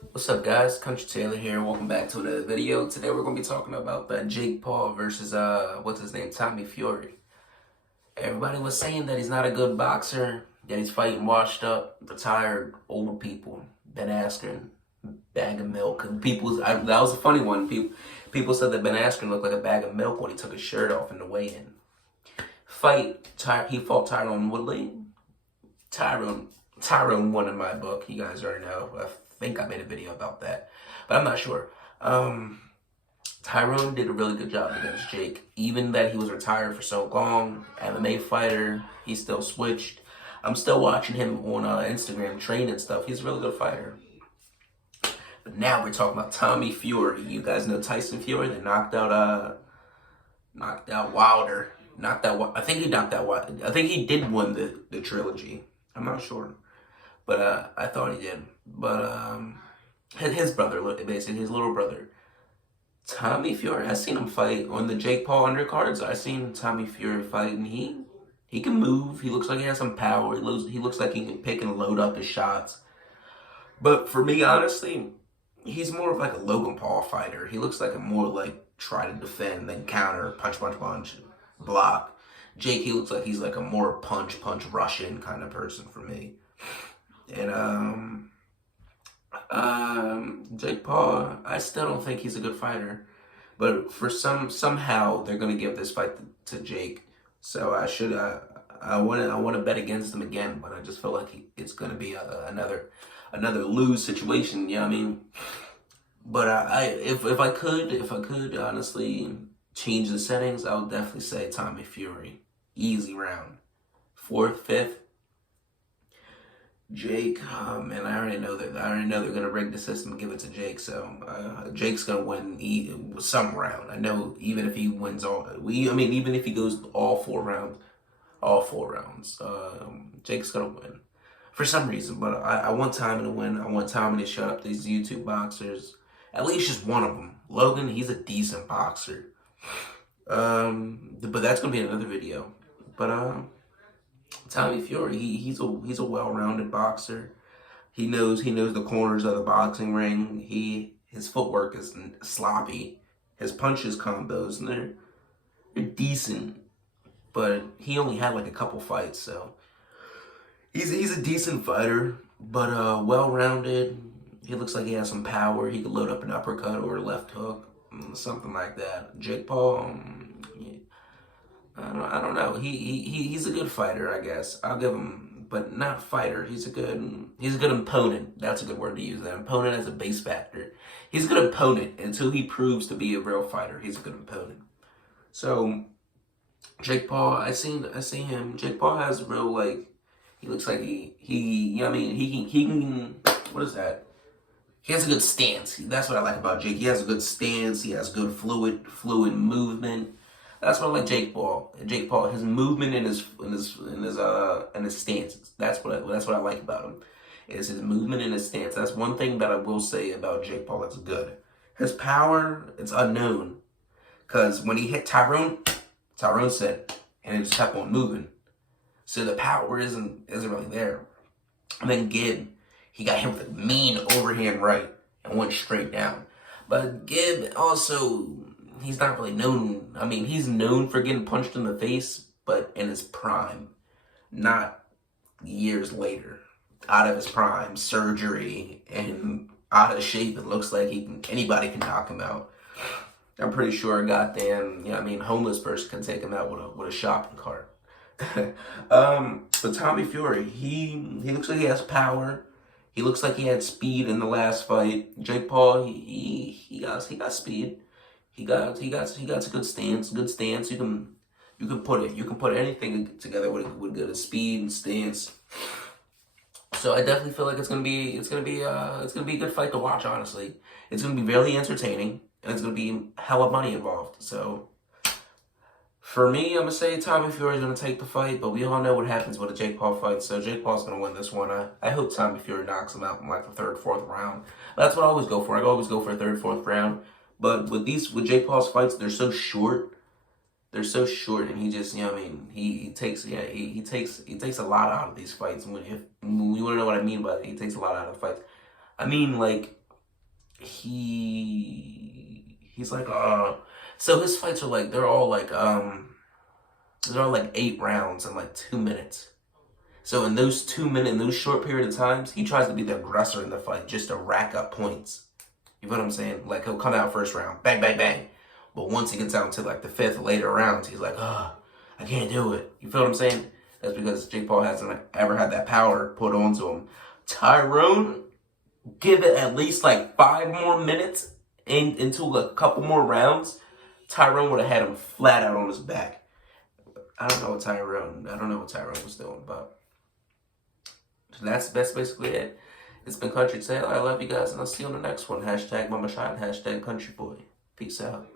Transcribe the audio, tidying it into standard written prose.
What's up, guys? Country Taylor here. Welcome back to another video. Today we're gonna be talking about that Jake Paul versus what's his name, Tommy Fury. Everybody was saying that he's not a good boxer, that he's fighting washed up, retired, old people. Ben Askren, bag of milk. That was a funny one. People said that Ben Askren looked like a bag of milk when he took his shirt off in the weigh-in. He fought Tyron Woodley. Tyrone won in my book. You guys already know. I think I made a video about that, but I'm not sure. Tyrone did a really good job against Jake. Even that he was retired for so long, MMA fighter, he still switched. I'm still watching him on Instagram train and stuff. He's a really good fighter. But now we're talking about Tommy Fury. You guys know Tyson Fury that knocked out Wilder. I think he knocked out Wilder. I think he did win the trilogy. I'm not sure. But I thought he did. But his brother, basically his little brother, Tommy Fury. I seen him fight on the Jake Paul undercards. I seen Tommy Fury fight, and he can move. He looks like he has some power. He looks like he can pick and load up his shots. But for me, honestly, he's more of like a Logan Paul fighter. He looks like a more like try to defend, then counter, punch, block. Jake, he looks like he's like a more punch, Russian kind of person for me. And Jake Paul, I still don't think he's a good fighter, but for somehow they're gonna give this fight to Jake. So I want to bet against him again, but I just feel like it's gonna be another lose situation. You know what I mean? But if I could honestly change the settings, I would definitely say Tommy Fury, easy round, fourth, fifth. Jake, man, I already know they're gonna rig the system and give it to Jake. So Jake's gonna win some round. I know even if he wins even if he goes all four rounds, Jake's gonna win for some reason. But I want Tommy to win. I want Tommy to shut up these YouTube boxers. At least just one of them. Logan, he's a decent boxer. But that's gonna be another video. But Tommy Fury, he's a well-rounded boxer. He knows the corners of the boxing ring. His footwork is sloppy. His punches combos, and they're decent. But he only had like a couple fights, so he's a decent fighter, but well-rounded. He looks like he has some power. He could load up an uppercut or a left hook, something like that. Jake Paul, I don't know. He's a good fighter, I guess. I'll give him, but not fighter. He's a good opponent. That's a good word to use. That opponent as a base factor. He's a good opponent until he proves to be a real fighter. He's a good opponent. So Jake Paul, I seen him. Jake Paul has real like. He looks like he you know what I mean, he can. What is that? He has a good stance. That's what I like about Jake. He has a good stance. He has good fluid movement. That's what I like Jake Paul. Jake Paul, his movement and his stance. That's what I like about him. Is his movement and his stance. That's one thing that I will say about Jake Paul that's good. His power, it's unknown. Cause when he hit Tyrone said, and it just kept on moving. So the power isn't really there. And then Gibb, he got hit with a mean overhand right and went straight down. But Gibb also, he's not really known. I mean, he's known for getting punched in the face, but in his prime, not years later. Out of his prime, surgery, and out of shape. It looks like anybody can knock him out. I'm pretty sure a goddamn, homeless person can take him out with a shopping cart. But Tommy Fury, he looks like he has power. He looks like he had speed in the last fight. Jake Paul, he got speed. He got a good stance. You can put anything together with good speed and stance. So I definitely feel like it's gonna be a good fight to watch. Honestly, it's gonna be really entertaining, and it's gonna be hella money involved. So for me, I'm gonna say Tommy Fury is gonna take the fight, but we all know what happens with a Jake Paul fight. So Jake Paul's gonna win this one. I hope Tommy Fury knocks him out in like the third, fourth round. That's what I always go for. I always go for a third, fourth round. But with Jake Paul's fights, they're so short. They're so short, and he just, he takes a lot out of these fights. When you want to know what I mean by that, he takes a lot out of fights. I mean, like he's like so his fights are like they're all like 8 rounds in like 2 minutes. So in those 2 minutes, in those short period of times, he tries to be the aggressor in the fight just to rack up points. You know what I'm saying? Like he'll come out first round, bang, bang, bang. But once he gets out to like the fifth later rounds, he's like, I can't do it. You feel what I'm saying? That's because Jake Paul hasn't ever had that power put onto him. Tyrone, give it at least like 5 more minutes into a couple more rounds, Tyrone would have had him flat out on his back. I don't know what Tyrone was doing, but that's basically it. It's been Country Tale. I love you guys, and I'll see you on the next one. #MamaShine, #CountryBoy. Peace out.